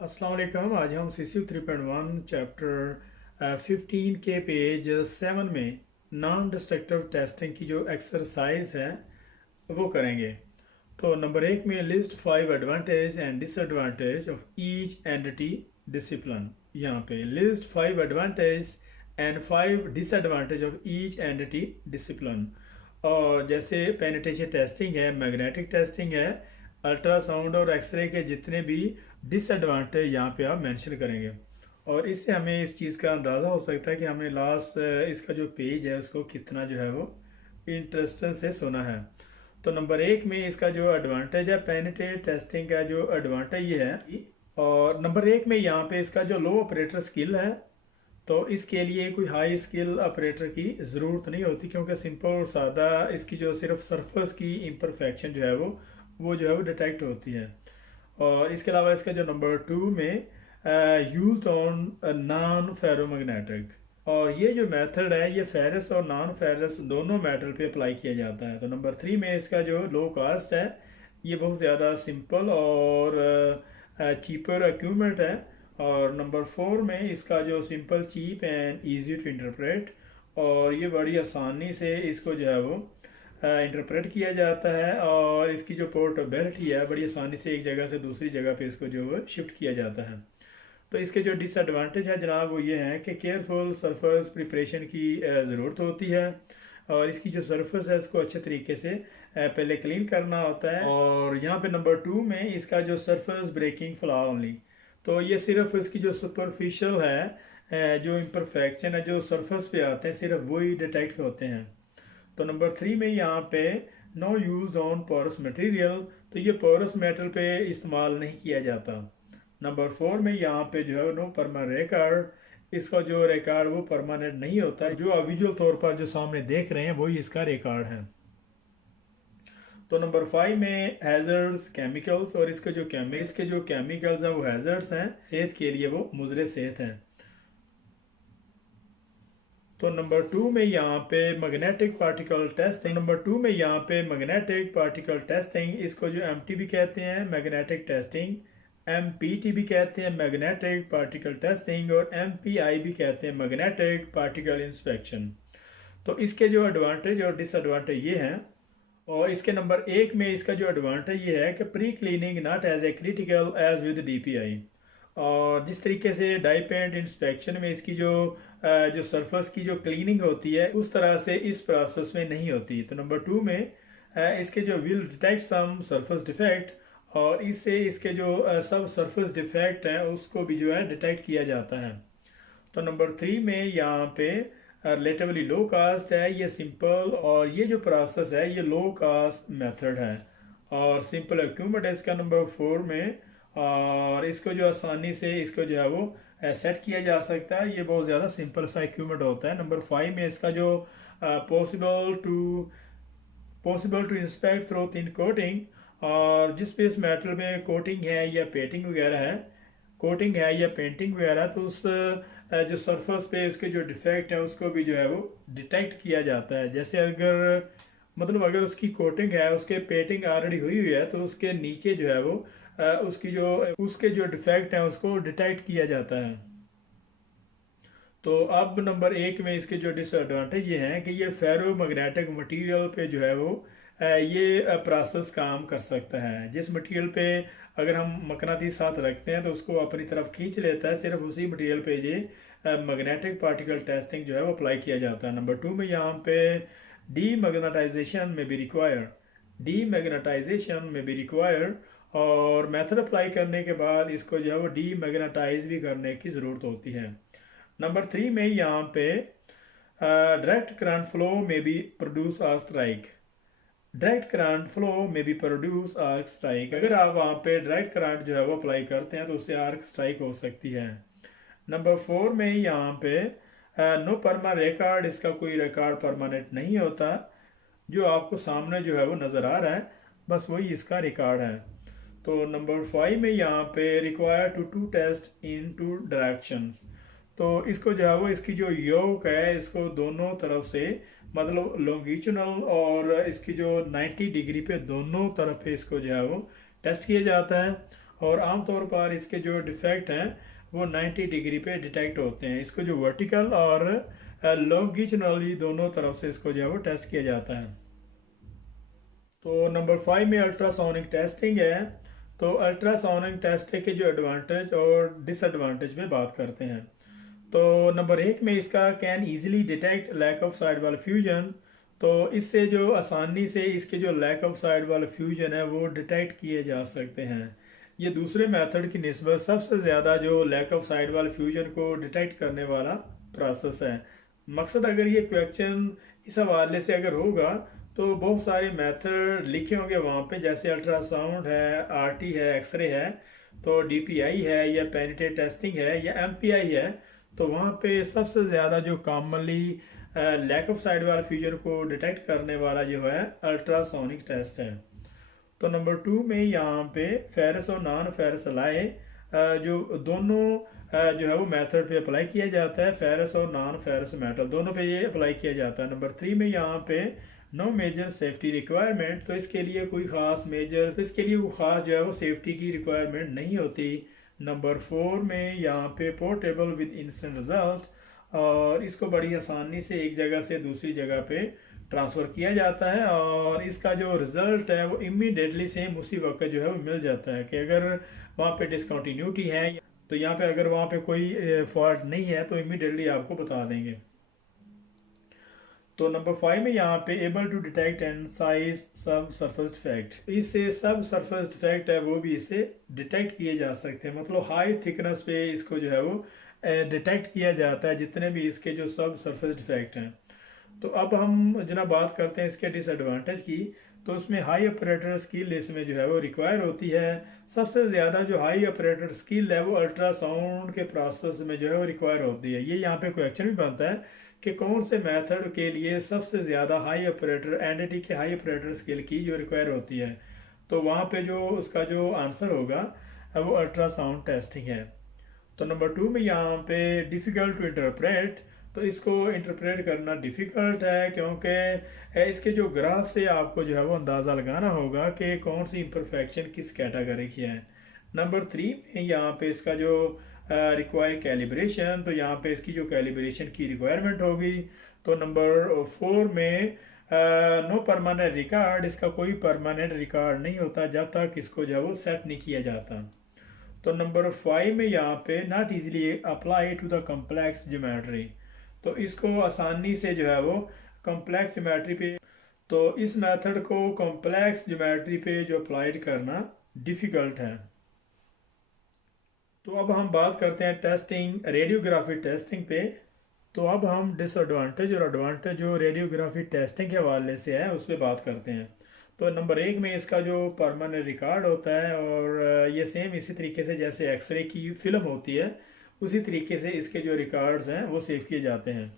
अस्सलाम वालेकुम। आज हम CCU 3.1 चैप्टर 15 के पेज 7 में नॉन डिस्ट्रक्टिव टेस्टिंग की जो एक्सरसाइज है वो करेंगे। तो नंबर 1 में list 5 advantage and disadvantage of each entity discipline. यहाँ पे list 5 advantage and 5 disadvantage of each entity discipline. और जैसे पेनिट्रेशन टेस्टिंग है, मैग्नेटिक टेस्टिंग है, अल्ट्रासाउंड और एक्सरे के जितने भी डिसएडवांटेज यहाँ पे आप मेंशन करेंगे। और इससे हमें इस चीज़ का अंदाज़ा हो सकता है कि हमने लास्ट इसका जो पेज है उसको कितना जो है वो इंटरेस्ट से सुना है। तो नंबर 1 में इसका जो एडवांटेज है, पेनिट्रेशन टेस्टिंग का जो एडवांटेज ये है, और नंबर 1 में यहाँ पे इसका जो लो ऑपरेटर स्किल है, तो इसके लिए कोई हाई स्किल ऑपरेटर की ज़रूरत नहीं होती, क्योंकि सिंपल और सादा इसकी जो सिर्फ सरफेस की इम्परफेक्शन जो है वो जो है वो डिटेक्ट होती है। और इसके अलावा इसका जो नंबर 2 में यूज्ड ऑन नॉन फेरोमैग्नेटिक, और ये जो मेथड है ये फेरस और नॉन फेरस दोनों मेटल पे अप्लाई किया जाता है। तो नंबर 3 में इसका जो लो कास्ट है, ये बहुत ज़्यादा सिंपल और चीपर इक्विपमेंट है। और नंबर 4 में इसका जो simple, cheap and easy to interpret, और ये बड़ी आसानी से इसको जो है वो इंटरप्रेट किया जाता है। और इसकी जो पोर्टेबिलिटी है, बड़ी आसानी से एक जगह से दूसरी जगह पे इसको जो है शिफ्ट किया जाता है। तो इसके जो डिसएडवांटेज है जनाब वो ये हैं कि केयरफुल सरफेस प्रिपरेशन की ज़रूरत होती है, और इसकी जो सरफेस है इसको अच्छे तरीके से पहले क्लीन करना होता है। और यहाँ पे नंबर 2 में इसका जो सरफेस ब्रेकिंग फ्लॉ ओनली, तो ये सिर्फ इसकी जो सुपरफिशियल है, जो इम्परफेक्शन है जो सरफेस पे आते हैं, सिर्फ वही डिटेक्ट होते हैं। तो नंबर 3 में यहाँ पे no use on porous material, तो ये पोरस मेटल पे इस्तेमाल नहीं किया जाता। नंबर 4 में यहाँ पे जो है नो परमानेंट रिकॉर्ड, इसका जो रिकॉर्ड वो परमानेंट नहीं होता, जो आप विजुअल तौर पर जो सामने देख रहे हैं वही इसका रिकॉर्ड है। तो नंबर 5 में हैजर्ड्स केमिकल्स, और इसके जो केमिकल्स हैं वो हैजर्ड्स हैं, सेहत के लिए वो मुजरे सेहत हैं। तो नंबर 2 में यहाँ पे मैग्नेटिक पार्टिकल टेस्टिंग, इसको जो एमटी भी कहते हैं मैग्नेटिक टेस्टिंग, एमपीटी भी कहते हैं मैग्नेटिक पार्टिकल टेस्टिंग, और एमपीआई भी कहते हैं मैग्नेटिक पार्टिकल इंस्पेक्शन। तो इसके जो एडवांटेज और डिसएडवांटेज ये हैं। और इसके नंबर 1 में इसका जो एडवांटेज ये है कि pre cleaning not as a critical as with DPI, और जिस तरीके से डाई पेंट इंस्पेक्शन में इसकी जो सरफेस की जो क्लीनिंग होती है उस तरह से इस प्रोसेस में नहीं होती। तो नंबर 2 में इसके जो will detect some surface defect, और इससे इसके जो सब सरफेस डिफेक्ट हैं उसको भी जो है डिटेक्ट किया जाता है। तो नंबर 3 में यहाँ पे रिलेटिवली लो कास्ट है, ये सिंपल, और ये जो प्रोसेस है ये लो कास्ट मेथड है, और सिंपल इक्विपमेंट है इसका नंबर 4 में, और इसको जो आसानी से इसको जो है वो सेट किया जा सकता है। ये बहुत ज़्यादा सिंपल सा इक्विपमेंट होता है। नंबर 5 में इसका जो possible to inspect through thin coating, और जिस पे इस मेटल में कोटिंग है या पेंटिंग वगैरह तो उस जो सरफेस पे इसके जो डिफेक्ट है उसको भी जो है वो डिटेक्ट किया जाता है। जैसे अगर उसकी कोटिंग है, उसके पेंटिंग ऑलरेडी हुई हुई है, तो उसके नीचे जो है वो उसके जो डिफेक्ट है उसको डिटेक्ट किया जाता है। तो अब नंबर 1 में इसके जो डिसएडवांटेज ये हैं कि ये फेरो मैग्नेटिक मटेरियल पे जो है वो ये प्रोसेस काम कर सकता है। जिस मटेरियल पे अगर हम मकनातीस साथ रखते हैं तो उसको अपनी तरफ खींच लेता है, सिर्फ उसी मटेरियल पे ये मैग्नेटिक पार्टिकल टेस्टिंग जो है वो अप्लाई किया जाता है। नंबर 2 में यहाँ पे डीमैग्नेटाइजेशन में भी रिक्वायर्ड, और मेथड अप्लाई करने के बाद इसको जो है वो डीमैग्नेटाइज भी करने की ज़रूरत होती है। नंबर 3 में यहाँ पे डायरेक्ट करंट फ्लो में भी प्रोड्यूस आर स्ट्राइक, अगर आप वहाँ पे डायरेक्ट करंट जो है वो अप्लाई करते हैं तो उससे आर्क स्ट्राइक हो सकती है। नंबर 4 में यहाँ पे नो परमानेंट रिकॉर्ड, इसका कोई रिकॉर्ड परमानेंट नहीं होता, जो आपको सामने जो है वो नज़र आ रहा है बस वही इसका रिकॉर्ड है। तो नंबर 5 में यहाँ पे require to test in two directions, तो इसको जो है वो इसकी जो योक है इसको दोनों तरफ से, मतलब लॉन्गिट्यूडनल और इसकी जो 90 डिग्री पे दोनों तरफ पे इसको जो है वो टेस्ट किया जाता है। और आमतौर पर इसके जो डिफेक्ट हैं वो 90 डिग्री पे डिटेक्ट होते हैं। इसको जो वर्टिकल और लॉन्गिट्यूडनली दोनों तरफ से इसको जो है वो टेस्ट किया जाता है। तो नंबर 5 में अल्ट्रासोनिक टेस्टिंग है। तो अल्ट्रासोनिक टेस्टिंग के जो एडवांटेज और डिसएडवांटेज में बात करते हैं। तो नंबर 1 में इसका can easily detect lack of side wall fusion. तो इससे जो आसानी से इसके जो lack of side wall fusion है वो डिटेक्ट किए जा सकते हैं। ये दूसरे मेथड की निस्बत सबसे ज़्यादा जो lack of side wall fusion को डिटेक्ट करने वाला प्रोसेस है। मकसद अगर ये क्वेश्चन इस हवाले से अगर होगा तो बहुत सारे मेथड लिखे होंगे वहाँ पे, जैसे अल्ट्रासाउंड है, आरटी है, एक्सरे है, तो डीपीआई है या पेनिट्रेट टेस्टिंग है या एमपीआई है। तो वहाँ पे सबसे ज़्यादा जो commonly lack of side wall fusion को डिटेक्ट करने वाला जो है अल्ट्रासोनिक टेस्ट है। तो नंबर 2 में यहाँ पे फेरस और नॉन फेरस अलाय जो दोनों जो है वो मेथड पे अप्लाई किया जाता है। फेरस और नॉन फेरस मेटल दोनों पे ये अप्लाई किया जाता है। नंबर 3 में यहाँ पे नो मेजर सेफ्टी रिक्वायरमेंट। तो इसके लिए कोई ख़ास मेजर, तो इसके लिए वो ख़ास जो है वो सेफ्टी की रिक्वायरमेंट नहीं होती। नंबर 4 में यहाँ पे पोर्टेबल विद इंस्टेंट रिजल्ट, और इसको बड़ी आसानी से एक जगह से दूसरी जगह पे ट्रांसफ़र किया जाता है और इसका जो रिज़ल्ट है वो इमीडिएटली सेम उसी वक्त जो है वो मिल जाता है। कि अगर वहाँ पे डिसकंटिन्यूटी है तो यहाँ पे अगर वहाँ पे कोई फॉल्ट नहीं है तो इमीडिएटली आपको बता देंगे। तो नंबर 5 में यहाँ पे able to detect and size subsurface defect. इससे सब सरफेस डिफेक्ट है वो भी इससे डिटेक्ट किए जा सकते हैं। मतलब हाई थिकनेस पे इसको जो है वो डिटेक्ट किया जाता है, जितने भी इसके जो सब सरफेस डिफेक्ट हैं। तो अब हम जनाब बात करते हैं इसके डिसएडवांटेज की। तो उसमें हाई ऑपरेटर स्किल इसमें जो है वो रिक्वायर होती है। सबसे ज़्यादा जो हाई ऑपरेटर स्किल है वो अल्ट्रासाउंड के प्रोसेस में जो है वो रिक्वायर होती है। ये यहाँ पे क्वेश्चन भी बनता है कि कौन से मेथड के लिए सबसे ज़्यादा हाई ऑपरेटर एनडीटी के हाई ऑपरेटर स्किल की जो रिक्वायर होती है। तो वहाँ पे जो उसका जो आंसर होगा वो अल्ट्रासाउंड टेस्टिंग है। तो नंबर 2 में यहाँ पे डिफ़िकल्ट टू इंटरप्रेट। तो इसको इंटरप्रेट करना डिफ़िकल्ट है क्योंकि इसके जो ग्राफ से आपको जो है वो अंदाज़ा लगाना होगा कि कौन सी इम्परफेक्शन किस कैटेगरी की है। नंबर 3 में यहाँ पे इसका जो रिक्वायर कैलिब्रेशन, तो यहाँ पे इसकी जो कैलिब्रेशन की रिक्वायरमेंट होगी। तो नंबर 4 में नो परमानेंट रिकॉर्ड, इसका कोई परमानेंट रिकॉर्ड नहीं होता जब तक इसको जो है वो सेट नहीं किया जाता। तो नंबर 5 में यहाँ पे not easily apply to the complex geometry. तो इसको आसानी से जो है वो कम्प्लेक्स ज्योमेट्री पे, तो इस मेथड को कम्प्लेक्स ज्योमेट्री पे जो अप्लाइड करना डिफ़िकल्ट है। तो अब हम बात करते हैं टेस्टिंग, रेडियोग्राफी टेस्टिंग पे। तो अब हम डिसएडवांटेज और एडवांटेज जो रेडियोग्राफी टेस्टिंग के हवाले से है उस पर बात करते हैं। तो नंबर 1 में इसका जो परमानेंट रिकॉर्ड होता है, और ये सेम इसी तरीके से जैसे एक्सरे की फिल्म होती है उसी तरीके से इसके जो रिकॉर्ड्स हैं वो सेव किए जाते हैं।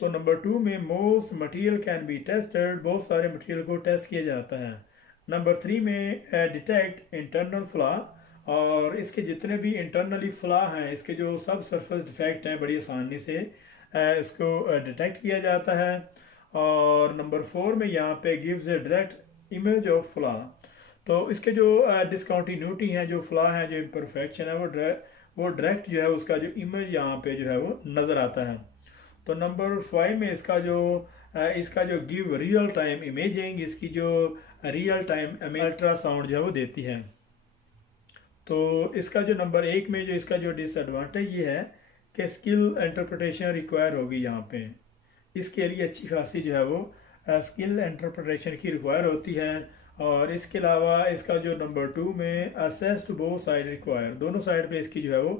तो नंबर 2 में most material can be tested, बहुत सारे मटेरियल को टेस्ट किया जाता है। नंबर 3 में डिटेक्ट इंटरनल फ्लॉ, और इसके जितने भी इंटरनली फ्लॉ हैं, इसके जो सब सरफेस डिफेक्ट हैं, बड़ी आसानी से इसको डिटेक्ट किया जाता है। और नंबर 4 में यहाँ पे gives A direct image of flaw. तो इसके जो डिसकंटिन्यूटी हैं, जो फ्लॉ हैं, जो इम्परफेक्शन है, वो डायरेक्ट जो है उसका जो इमेज यहाँ पे जो है वो नज़र आता है। तो नंबर 5 में इसका जो गिव रियल टाइम इमेजिंग, इसकी जो रियल टाइम अल्ट्रासाउंड जो है वो देती है। तो इसका जो नंबर 1 में जो इसका जो डिसएडवांटेज ये है कि स्किल इंटरप्रिटेशन रिक्वायर होगी यहाँ पे। इसके लिए अच्छी खासी जो है वो स्किल इंटरप्रिटेशन की रिक्वायर होती है। और इसके अलावा इसका जो नंबर 2 में access to both side require, दोनों साइड पे इसकी जो है वो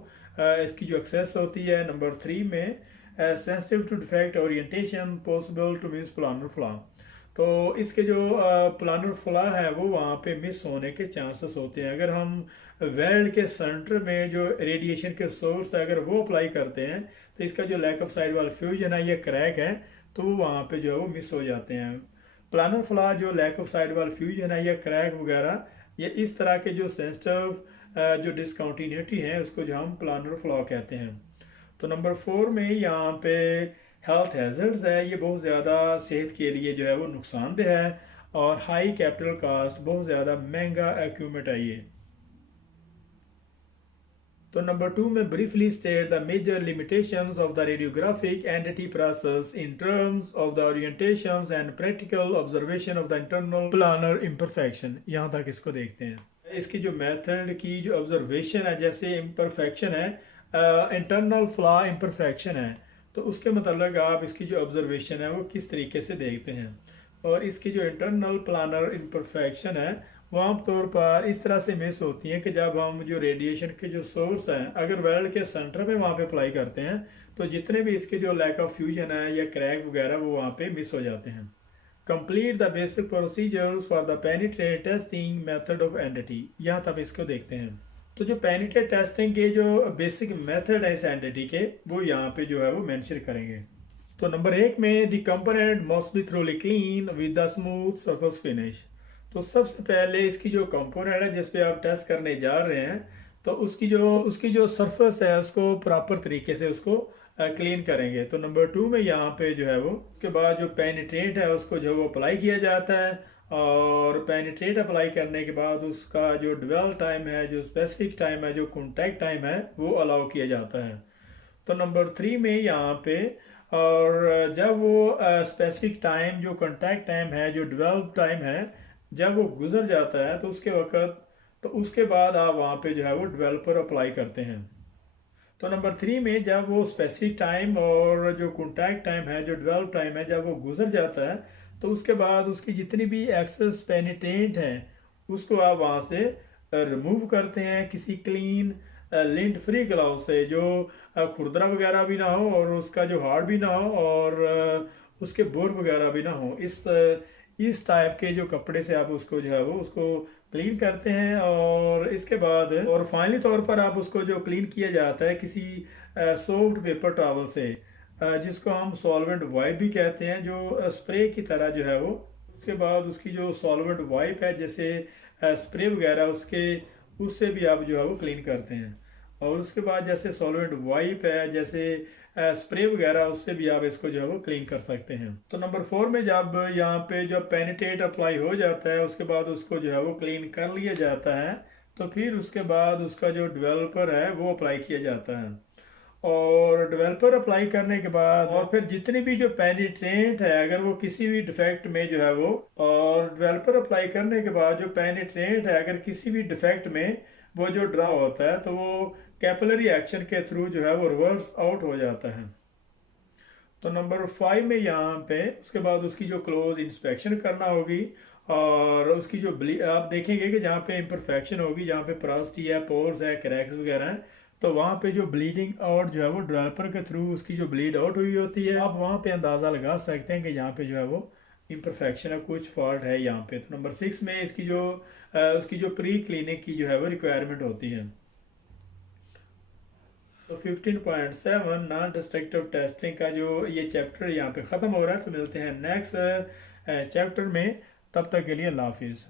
इसकी जो एक्सेस होती है। नंबर 3 में sensitive to defect orientation possible to miss planar flaw. तो इसके जो प्लानर फ्लॉ है वो वहाँ पे मिस होने के चांसेस होते हैं। अगर हम वेल्ड के सेंटर में जो रेडिएशन के सोर्स है अगर वो अप्लाई करते हैं तो इसका जो lack of side wall fusion है, ये क्रैक है, तो वहाँ पे जो है वो मिस हो जाते हैं। प्लानर फ्लॉ जो lack of side wall fusion है या क्रैक वगैरह, ये इस तरह के जो सेंसिटिव जो डिसकंटिन्यूटी है उसको जो हम प्लानर फ्लॉ कहते हैं। तो नंबर 4 में यहाँ पे हेल्थ हैजर्ड्स है, ये बहुत ज़्यादा सेहत के लिए जो है वो नुकसानदेह है। और हाई कैपिटल कास्ट, बहुत ज़्यादा महंगा एक्यूपमेंट है ये। तो नंबर 2 में briefly state the major limitations of the radiographic entity process in terms of the orientations and practical observation of the internal planar imperfection. यहाँ तक इसको देखते हैं। इसकी जो मेथड की जो ऑब्जर्वेशन है, जैसे इम्परफेक्शन है, इंटरनल फ्लॉ इम्परफेक्शन है, तो उसके मतलब आप इसकी जो ऑब्जर्वेशन है वो किस तरीके से देखते हैं। और इसकी जो इंटरनल प्लानर इम्परफेक्शन है वो आमतौर पर इस तरह से मिस होती हैं कि जब हम जो रेडिएशन के जो सोर्स हैं अगर वर्ल्ड के सेंटर में वहाँ पे अप्लाई करते हैं तो जितने भी इसके जो लैक ऑफ फ्यूजन है या क्रैक वगैरह वो वहाँ पे मिस हो जाते हैं। Complete the basic procedures for the penetrate testing method of entity. यहाँ तक इसको देखते हैं। तो जो पेनिट्रेट टेस्टिंग के जो बेसिक मेथड है इस एंटिटी के वो यहाँ पे जो है वो मेंशन करेंगे। तो नंबर 1 में the component must be thoroughly clean with the smooth surface finish. तो सबसे पहले इसकी जो कंपोनेंट है जिस पे आप टेस्ट करने जा रहे हैं तो उसकी जो सरफेस है उसको प्रॉपर तरीके से उसको क्लीन करेंगे। तो नंबर 2 में यहाँ पे जो है वो उसके बाद जो पेनिट्रेट है उसको जो वो अप्लाई किया जाता है और पेनिट्रेट अप्लाई करने के बाद उसका जो ड्वेल टाइम है, जो स्पेसिफिक टाइम है, जो कॉन्टैक्ट टाइम है वो अलाउ किया जाता है। तो नंबर 3 में यहाँ पे और जब वो स्पेसिफिक टाइम, जो कॉन्टैक्ट टाइम है, जो ड्वेल टाइम है, जब वो गुजर जाता है तो उसके बाद आप वहाँ पे जो है वो डेवलपर अप्लाई करते हैं। तो नंबर 3 में जब वो स्पेसिफिक टाइम और जो कॉन्टैक्ट टाइम है, जो डेवलप टाइम है, जब वो गुजर जाता है तो उसके बाद उसकी जितनी भी एक्सेस पेनिट्रेंट है उसको आप वहाँ से रिमूव करते हैं किसी क्लीन लिंट फ्री ग्लव से, जो खुरदरा वगैरह भी ना हो और उसका जो हार्ड भी ना हो और उसके बोर वगैरह भी ना हो। इस टाइप के जो कपड़े से आप उसको जो है वो उसको क्लीन करते हैं और इसके बाद और फाइनली तौर पर आप उसको जो क्लीन किया जाता है किसी सॉफ्ट पेपर टॉवल से, जिसको हम सॉल्वेंट वाइप भी कहते हैं, जो स्प्रे की तरह जो है वो। उसके बाद उसकी जो सॉल्वेंट वाइप है जैसे स्प्रे वगैरह उससे भी आप जो है वो क्लीन करते हैं। और उसके बाद जैसे सॉल्वेंट वाइप है, जैसे स्प्रे वगैरह, उससे भी आप इसको जो है वो क्लीन कर सकते हैं। तो नंबर 4 में जब यहाँ पे जब पेनिट्रेट अप्लाई हो जाता है उसके बाद उसको जो है वो क्लीन कर लिया जाता है तो फिर उसके बाद उसका जो डेवलपर है वो अप्लाई किया जाता है। और डेवलपर अप्लाई करने के बाद और फिर जितनी भी जो पेनिट्रेंट है अगर वो किसी भी डिफेक्ट में जो है वो, और डेवलपर अप्लाई करने के बाद जो पेनिट्रेंट है अगर किसी भी डिफेक्ट में वो जो ड्रा होता है तो वो कैपिलरी एक्शन के थ्रू जो है वो रिवर्स आउट हो जाता है। तो नंबर 5 में यहाँ पे उसके बाद उसकी जो क्लोज इंस्पेक्शन करना होगी और उसकी जो आप देखेंगे कि जहाँ पे इम्परफेक्शन होगी, जहाँ पे परास्टी है, पोर्स है, क्रैक्स वगैरह हैं, तो वहाँ पे जो ब्लीडिंग आउट जो है वो डेवलपर के थ्रू उसकी जो ब्लीड आउट हुई होती है, आप वहाँ पे अंदाज़ा लगा सकते हैं कि यहाँ पे जो है वो इम्परफेक्शन है, कुछ फॉल्ट है यहाँ पे। तो नंबर 6 में उसकी जो प्री क्लिनिक की जो है वो रिक्वायरमेंट होती है। तो 15.7 नॉन डिस्ट्रक्टिव टेस्टिंग का जो ये चैप्टर यहाँ पे ख़त्म हो रहा है। तो मिलते हैं नेक्स्ट चैप्टर में, तब तक के लिए अल्लाह हाफिज़।